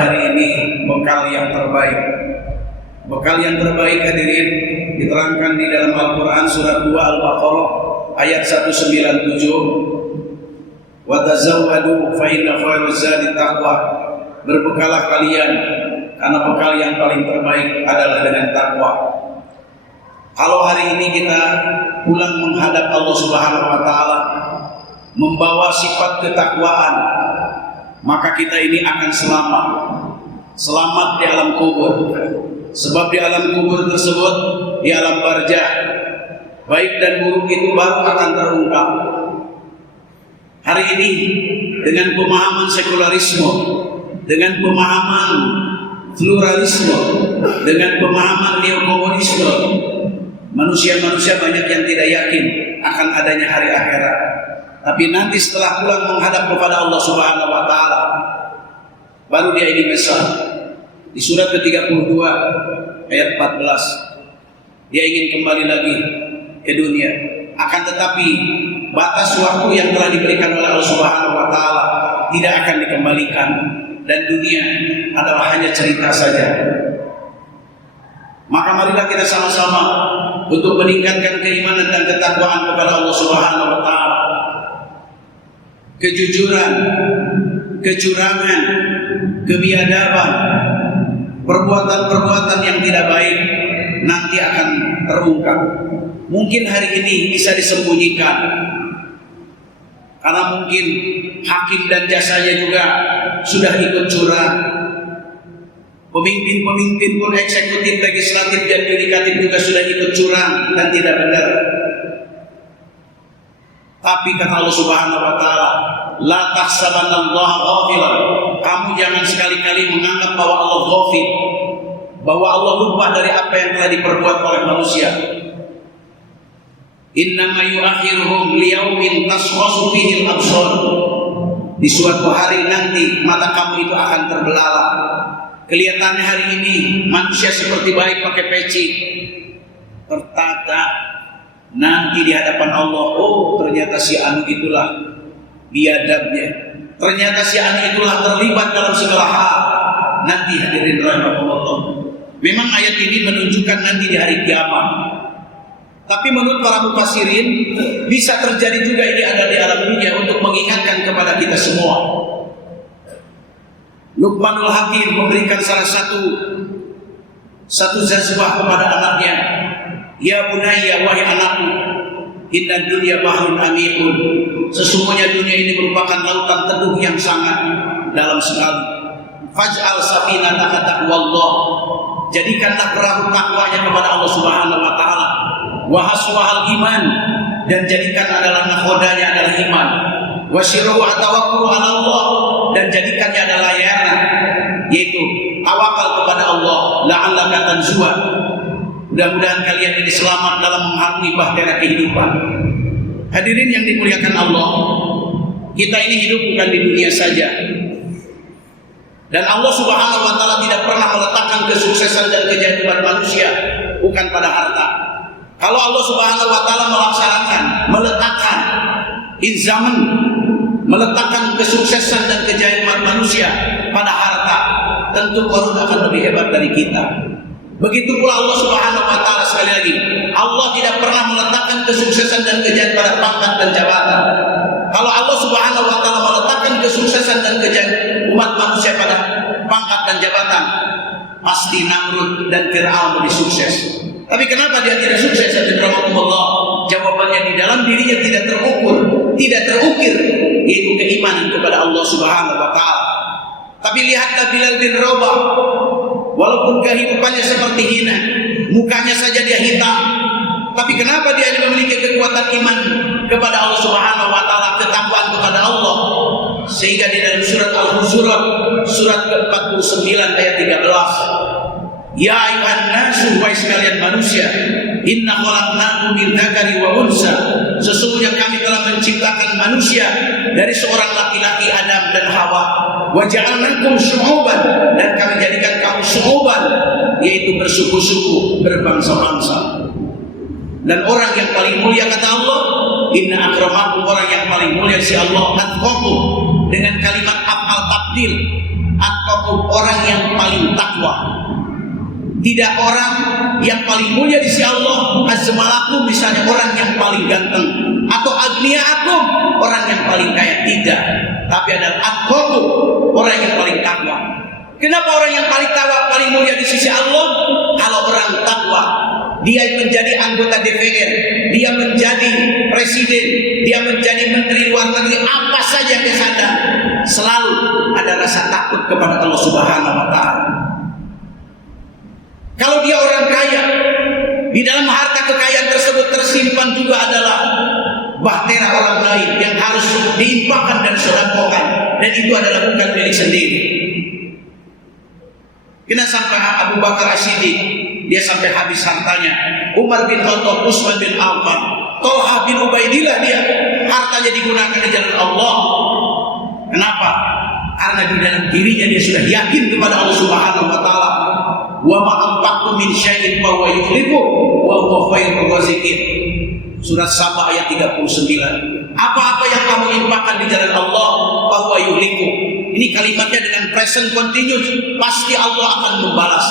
hari ini bekal yang terbaik. Bekal yang terbaik hadirin diterangkan di dalam Al-Quran surat 2 Al-Baqarah ayat 197. Wa tazawwadu fa inna khairaz zadi taqwa. Berbekalah kalian karena bekal yang paling terbaik adalah dengan takwa. Kalau hari ini kita pulang menghadap Allah Subhanahu wa taala membawa sifat ketakwaan, maka kita ini akan selamat. Selamat di alam kubur. Sebab di alam kubur tersebut, di alam barzah, baik dan buruk itu baru akan terungkap. Hari ini dengan pemahaman sekularisme, dengan pemahaman pluralisme, dengan pemahaman neokomunisme, manusia-manusia banyak yang tidak yakin akan adanya hari akhirat. Tapi nanti setelah pulang menghadap kepada Allah Subhanahu wa taala, baru dia ini besar. Di surat ke-32 ayat 14, dia ingin kembali lagi ke dunia. Akan tetapi batas waktu yang telah diberikan oleh Allah Subhanahu wa taala tidak akan dikembalikan, dan dunia adalah hanya cerita saja. Maka marilah kita sama-sama untuk meningkatkan keimanan dan ketakwaan kepada Allah Subhanahu wa taala. Kejujuran, kecurangan, kebiadaban, perbuatan-perbuatan yang tidak baik nanti akan terungkap. Mungkin hari ini bisa disembunyikan, karena mungkin hakim dan jasanya juga sudah ikut curang. Pemimpin-pemimpin pun eksekutif, legislatif dan yudikatif juga sudah ikut curang dan tidak benar. Tapi kata Allah Subhanahu wa taala, la tahsabannallaha ghafilan. Kamu jangan sekali-kali menganggap bahwa Allah ghafil, bahwa Allah lupa dari apa yang telah diperbuat oleh manusia. Innama yu'akhiruhum liyaumin tasghasu fihi al-absar. Di suatu hari nanti mata kamu itu akan terbelalak. Kelihatannya hari ini manusia seperti baik pakai peci, tertata. Nanti di hadapan Allah, oh ternyata si anu itulah biadabnya. Ternyata si anu itulah terlibat dalam segala hal. Nanti hadirin rahimahullah. Memang ayat ini menunjukkan nanti di hari kiamat. Tapi menurut para mufassirin bisa terjadi juga ini ada di alam dunia untuk mengingatkan kepada kita semua. Luqmanul Hakim memberikan salah satu zazwah kepada anaknya. Ya bunayya, wahai anakku, inna dunya bahrun amikun. Sesungguhnya dunia ini merupakan lautan teduh yang sangat dalam sekali. Faj'al safinataka taqwallah. Jadikanlah perahu takwanya kepada Allah Subhanahu wa taala. Wa haswahal iman, dan jadikan adalah nakodanya adalah iman. Wa sirruhu tawakkul 'ala Allah, dan jadikannya adalah layanan, yaitu tawakal kepada Allah. La'allaka tanzuwa. Mudah-mudahan kalian ini selamat dalam mengarungi bahtera kehidupan. Hadirin yang dimuliakan Allah, kita ini hidup bukan di dunia saja. Dan Allah Subhanahu wa taala tidak pernah meletakkan kesuksesan dan kejayaan manusia bukan pada harta. Kalau Allah Subhanahu wa taala meletakkan inzaman, meletakkan kesuksesan dan kejayaan manusia pada harta, tentu Qarun akan lebih hebat dari kita. Begitu pula Allah Subhanahu wa taala, sekali lagi, Allah tidak pernah meletakkan kesuksesan dan kejayaan pada pangkat dan jabatan. Kalau Allah Subhanahu wa taala meletakkan kesuksesan dan kejayaan umat manusia pada pangkat dan jabatan, pasti Namrud dan Fir'aun lebih sukses. Tapi kenapa dia tidak sukses? Allah, jawabannya di dalam dirinya tidak terukur, tidak terukir, yaitu keimanan kepada Allah Subhanahu wa taala. Tapi lihatlah Bilal bin Rabah, walaupun kehidupannya seperti hina, mukanya saja dia hitam, tapi kenapa dia memiliki kekuatan iman kepada Allah Subhanahu wa taala, ketakwaan kepada Allah, sehingga di dalam surat Al-Hujurat surat ke-49 ayat 13, ya ayuhan nasu, wahai sekalian manusia, inna khalaqnakum min dzakari wa unsa. Sesungguhnya kami telah menciptakan manusia dari seorang laki-laki Adam dan Hawa. Wa ja'alnakum syu'uban, dan kami jadikan kamu syu'uban, yaitu bersuku-suku, berbangsa-bangsa. Dan orang yang paling mulia kata Allah, inna akramakum, orang yang paling mulia si Allah, atqakum, dengan kalimat af'al taqdil. Atqakum orang yang paling takwa. Tidak orang yang paling mulia di sisi Allah, azmalakum misalnya orang yang paling ganteng, atau agniakum orang yang paling kaya, tidak. Tapi adalah atqakum orang yang paling takwa. Kenapa orang yang paling takwa paling mulia di sisi Allah? Kalau orang takwa, dia menjadi anggota DPR, dia menjadi presiden, dia menjadi menteri luar negeri, apa saja yang dia sadar, selalu ada rasa takut kepada Allah Subhanahu wa Ta'ala. Kalau dia orang kaya, di dalam harta kekayaan tersebut tersimpan juga adalah bahtera orang lain yang harus diinfakkan dan sedekahkan, dan itu adalah bukan milik sendiri. Kena sampai Abu Bakar As-Siddiq, dia sampai habis hartanya. Umar bin Khattab, Utsman bin Affan, Thalhah bin Ubaidillah, dia hartanya digunakan di jalan Allah. Kenapa? Karena di dalam dirinya dia sudah yakin kepada Allah Subhanahu wa Ta'ala. Wa ma anfaqtum min syai'in fa huwa yukhlifu wa huwa khairur raziqin. Surat Saba ayat 39. Apa-apa yang kamu infakkan di jalan Allah, fa huwa yukhlifu. Ini kalimatnya dengan present continuous, pasti Allah akan membalas.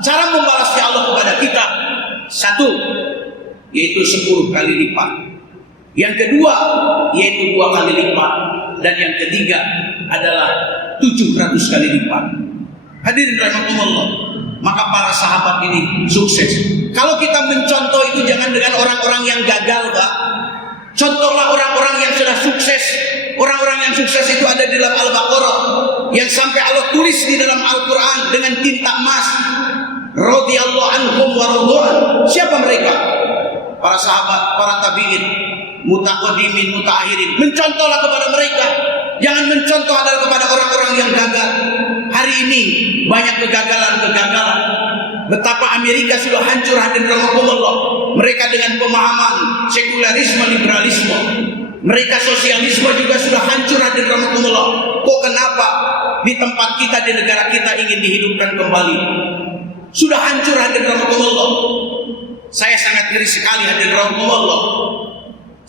Cara membalasnya Allah kepada kita, satu, yaitu 10 kali lipat. Yang kedua, yaitu 2 kali lipat. Dan yang ketiga adalah 700 kali lipat. Hadirin rahimakumullah. Maka para sahabat ini sukses. Kalau kita mencontoh itu jangan dengan orang-orang yang gagal, Pak. Contohlah orang-orang yang sudah sukses. Orang-orang yang sukses itu ada di dalam Al-Baqarah, yang sampai Allah tulis di dalam Al-Quran dengan tinta emas. Radhiyallahu anhum wa radwan. Siapa mereka? Para sahabat, para tabi'in, mutaqaddimin, mutaakhirin. Mencontohlah kepada mereka. Jangan mencontoh adalah kepada orang-orang yang gagal. Hari ini banyak kegagalan-kegagalan. Betapa Amerika sudah hancur, hadirin rahimakumullah. Mereka dengan pemahaman sekularisme, liberalisme. Mereka sosialisme juga sudah hancur, hadirin rahimakumullah. Kok kenapa di tempat kita, di negara kita ingin dihidupkan kembali? Sudah hancur, hadirin rahimakumullah. Saya sangat ngeri sekali, hadirin rahimakumullah.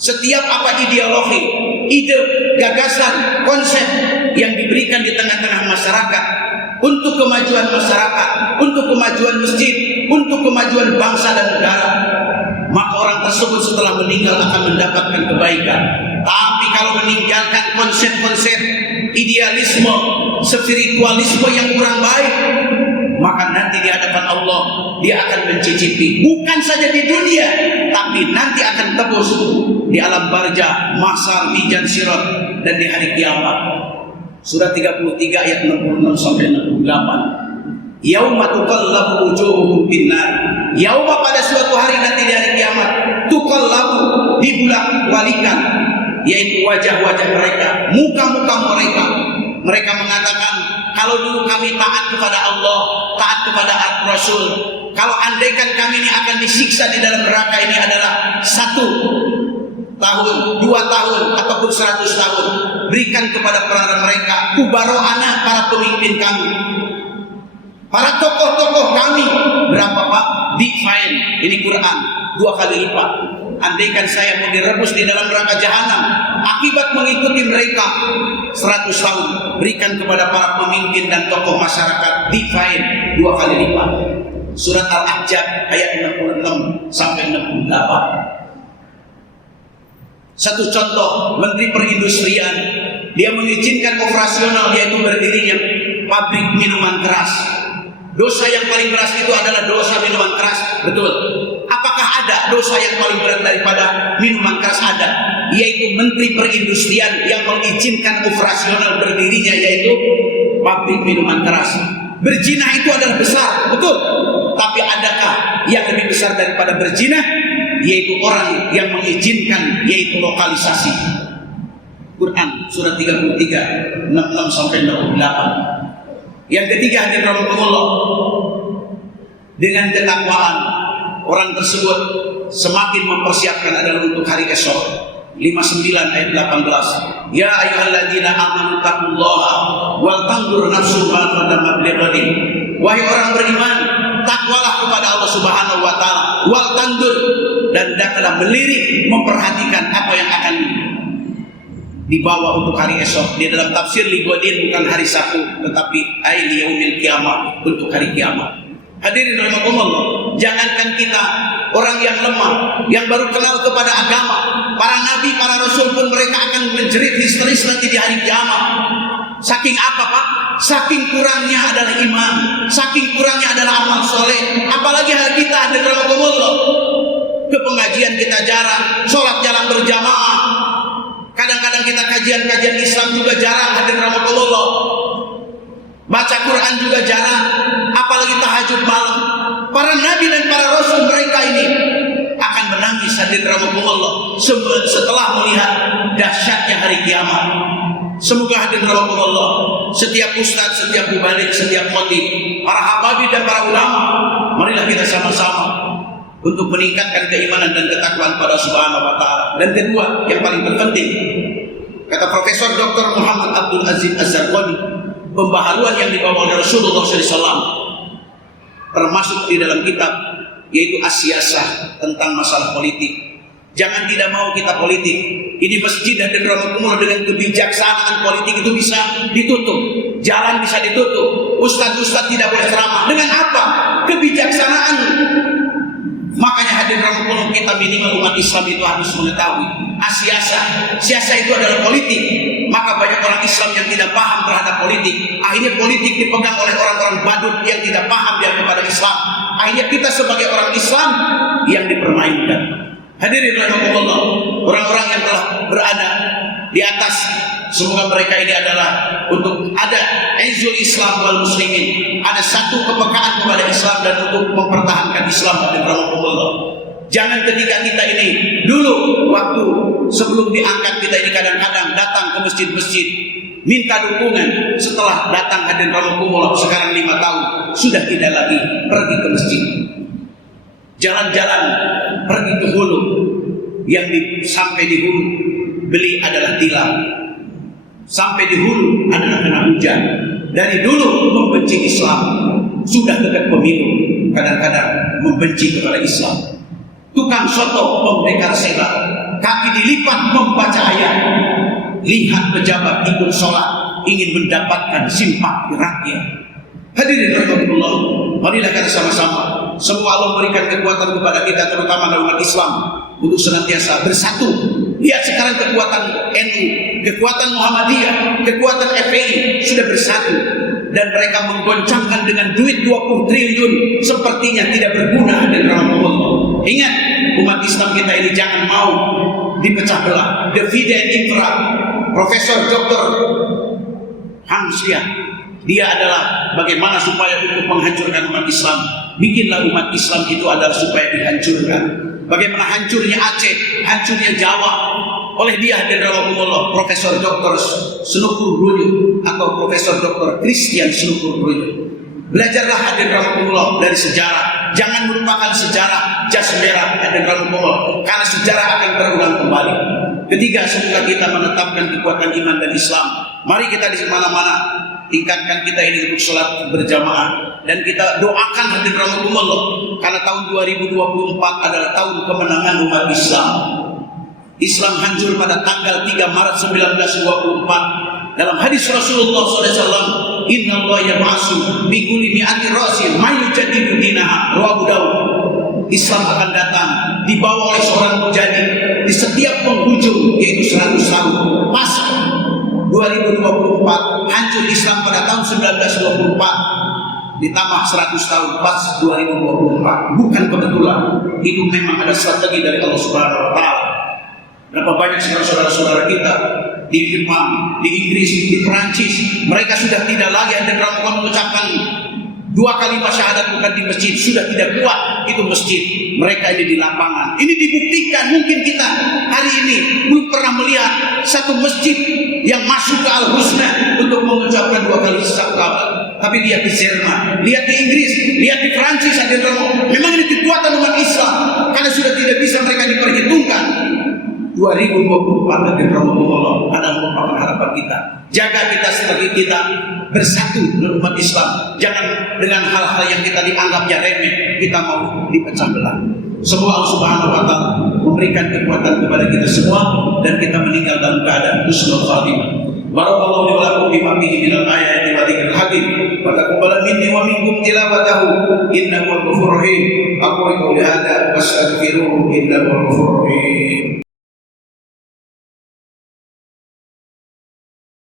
Setiap apa ideologi, ide, gagasan, konsep yang diberikan di tengah-tengah masyarakat untuk kemajuan masyarakat, untuk kemajuan masjid, untuk kemajuan bangsa dan negara, maka orang tersebut setelah meninggal akan mendapatkan kebaikan. Tapi kalau meninggalkan konsep-konsep idealisme, spiritualisme yang kurang baik, maka nanti di hadapan Allah dia akan mencicipi, bukan saja di dunia, tapi nanti akan tebus di alam barzah, mahsyar, mizan, sirat, dan di hari kiamat. Surat 33 ayat 66 sampai 68. Yauma tuqallabu wujuhuhum finnar. Yauma, pada suatu hari nanti di hari kiamat, tuqallabu, dibulak-balikan, yaitu wajah-wajah mereka, muka-muka mereka. Mereka mengatakan, kalau dulu kami taat kepada Allah, taat kepada Rasul, kalau andaikan kami ini akan disiksa di dalam neraka ini adalah 1 tahun, 2 tahun, ataupun 100 tahun, berikan kepada para mereka, kubaro anak para pemimpin kami, para tokoh-tokoh kami. Berapa, Pak? Fine. Ini Quran 2 kali lipat. Andaikan saya mau direbus di dalam neraka jahanam akibat mengikuti mereka 100 tahun, berikan kepada para pemimpin dan tokoh masyarakat, fine 2 kali lipat. Surat Al-Ahzab ayat 66 sampai 68. Satu contoh, Menteri Perindustrian, dia mengizinkan operasional, yaitu berdirinya pabrik minuman keras. Dosa yang paling keras itu adalah dosa minuman keras, betul. Apakah ada dosa yang paling berat daripada minuman keras? Ada, yaitu Menteri Perindustrian yang mengizinkan operasional berdirinya, yaitu pabrik minuman keras. Berzina itu adalah besar, betul. Tapi adakah yang lebih besar daripada berzina? Yaitu orang yang mengizinkan, yaitu lokalisasi. Quran surat 33 66 sampai 68. Yang ketiga, hadirin rahimakumullah, dengan ketakwaan orang tersebut semakin mempersiapkan adalah untuk hari esok. 59 ayat 18. Ya ayyuhalladzina amanu taqullaha wal tanzur nafsum ma qaddamat lighadin. Wahai orang beriman, takwalah kepada Allah Subhanahu wa taala, wal tanzur, dan hendaklah melirik, memperhatikan apa yang akan dibawa untuk hari esok. Di dalam tafsir Ligodin bukan hari Sabtu, tetapi yaumil kiamah, untuk hari kiamat. Hadirin rahimakumullah, jangankan kita orang yang lemah, yang baru kenal kepada agama, para nabi, para rasul pun mereka akan menjerit histeris nanti di hari kiamat. Saking apa Pak? Saking kurangnya adalah iman, saking kurangnya adalah amal soleh. Apalagi hari kita, hadirin rahimakumullah, ke pengajian kita jarang, sholat jarang berjamaah. Kadang-kadang kita kajian-kajian Islam juga jarang, hadirin rahimakumullah. Baca Quran juga jarang, apalagi tahajud malam. Para nabi dan para rasul mereka ini akan menangis, hadirin rahimakumullah, setelah melihat dahsyatnya hari kiamat. Semoga hadirin rahimakumullah, setiap ustaz, setiap mubalik, setiap khatib, para hababi dan para ulama, marilah kita sama-sama untuk meningkatkan keimanan dan ketakwaan pada Subhanahu wa taala. Dan kedua, yang paling terpenting, kata Profesor Dr. Muhammad Abdul Aziz Az-Zarqani, pembaharuan yang dibawa oleh Rasulullah SAW termasuk di dalam kitab, yaitu As-Siyasah, tentang masalah politik. Jangan tidak mau kita politik. Ini masjid dan rahimakumullah dengan kebijaksanaan politik itu bisa ditutup, jalan bisa ditutup, ustadz-ustadz tidak boleh ceramah. Dengan apa? Kebijaksanaan. Makanya hadirin rahimakumullah, kita minimal umat Islam itu harus mengetahui As-Siyasah itu adalah politik. Maka banyak orang Islam yang tidak paham terhadap politik. Akhirnya politik dipegang oleh orang-orang badut yang tidak paham dia kepada Islam. Akhirnya kita sebagai orang Islam yang dipermainkan. Hadirin rahimakumullah, orang-orang yang telah berada di atas, semoga mereka ini adalah untuk ada izzul Islam wal muslimin, ada satu kepekaan kepada Islam dan untuk mempertahankan Islam. Hadirin rahimakumullah, jangan ketika kita ini dulu waktu sebelum diangkat kita ini kadang-kadang datang ke masjid-masjid minta dukungan. Setelah datang, hadirin rahimakumullah, sekarang 5 tahun sudah tidak lagi pergi ke masjid, jalan-jalan pergi ke hulu. Sampai di hulu beli adalah tilang, sampai di hulu adalah kena hujan. Dari dulu membenci Islam, sudah dekat pemilu kadang-kadang membenci kepada Islam. Tukang soto membekar sela, kaki dilipat membaca ayat. Lihat pejabat ikut sholat, ingin mendapatkan simpati rakyat. Hadirin rahimakumullah, marilah kita sama-sama, semoga Allah berikan kekuatan kepada kita, terutama dalam umat Islam, untuk senantiasa bersatu. Lihat sekarang kekuatan NU, kekuatan Muhammadiyah, kekuatan FPI sudah bersatu, dan mereka menggoncangkan dengan duit 20 triliun sepertinya tidak berguna. Dan rahmatullah, ingat, umat Islam kita ini jangan mau dipecah belah. Divide and Impera, Profesor Dr. Hamzah, dia adalah bagaimana supaya untuk menghancurkan umat Islam. Bikinlah umat Islam itu adalah supaya dihancurkan. Bagaimana hancurnya Aceh, hancurnya Jawa, oleh dia, hadirin rahimakumullah, Profesor Dr. Senukur Ruyo atau Profesor Dr. Christian Senukur Ruyo. Belajarlah, hadirin rahimakumullah, dari sejarah. Jangan merupakan sejarah jas merah, hadirin rahimakumullah, karena sejarah akan terulang kembali. Ketiga, semoga kita menetapkan kekuatan iman dan Islam. Mari kita di mana-mana tingkatkan kita ini untuk sholat berjamaah, dan kita doakan, hadirin rahimakumullah, karena tahun 2024 adalah tahun kemenangan umat Islam. Islam hancur pada tanggal 3 Maret 1924. Dalam hadis Rasulullah SAW, Inna Allah yab'asu bi kulli mi'ati rasin may yujaddidu dinaha, rawahu Daud. Islam akan datang dibawa oleh seorang mujadid di setiap penghujung, yaitu 100 tahun. Pas 2024 hancur Islam pada tahun 1924, ditambah 100 tahun pas 2024. Bukan kebetulan, itu memang ada strategi dari Allah Subhanahu wa taala. Berapa banyak saudara-saudara kita di Jepang, di Inggris, di Perancis, mereka sudah tidak lagi ada dalam mengucapkan 2 kalimat syahadat bukan di masjid, sudah tidak kuat itu masjid. Mereka ini di lapangan. Ini dibuktikan. Mungkin kita hari ini belum pernah melihat satu masjid yang masuk ke Al-Husna untuk mengucapkan 2 kali syahadat. Tapi lihat di Jerman, lihat di Inggris, lihat di Perancis, memang ini kekuatan umat Islam, karena sudah tidak bisa mereka diperhitungkan. 2024 adalah merupakan harapan kita. Jaga kita sebagai kita bersatu dengan umat Islam. Jangan dengan hal-hal yang kita dianggapnya remeh kita mau dipecah belah. Semoga Allah Subhanahu wa taala memberikan kekuatan kepada kita semua dan kita meninggal dalam keadaan husnul khatimah. Barakallahu li wa lakum bima fihi minal ayati wa dzikril hakim wa taqabbal minni wa minkum tilawatahu innahu al-ghafurur rahim. Aqulu qawli hadza wastaghfiruhu innahu al-ghafurur rahim.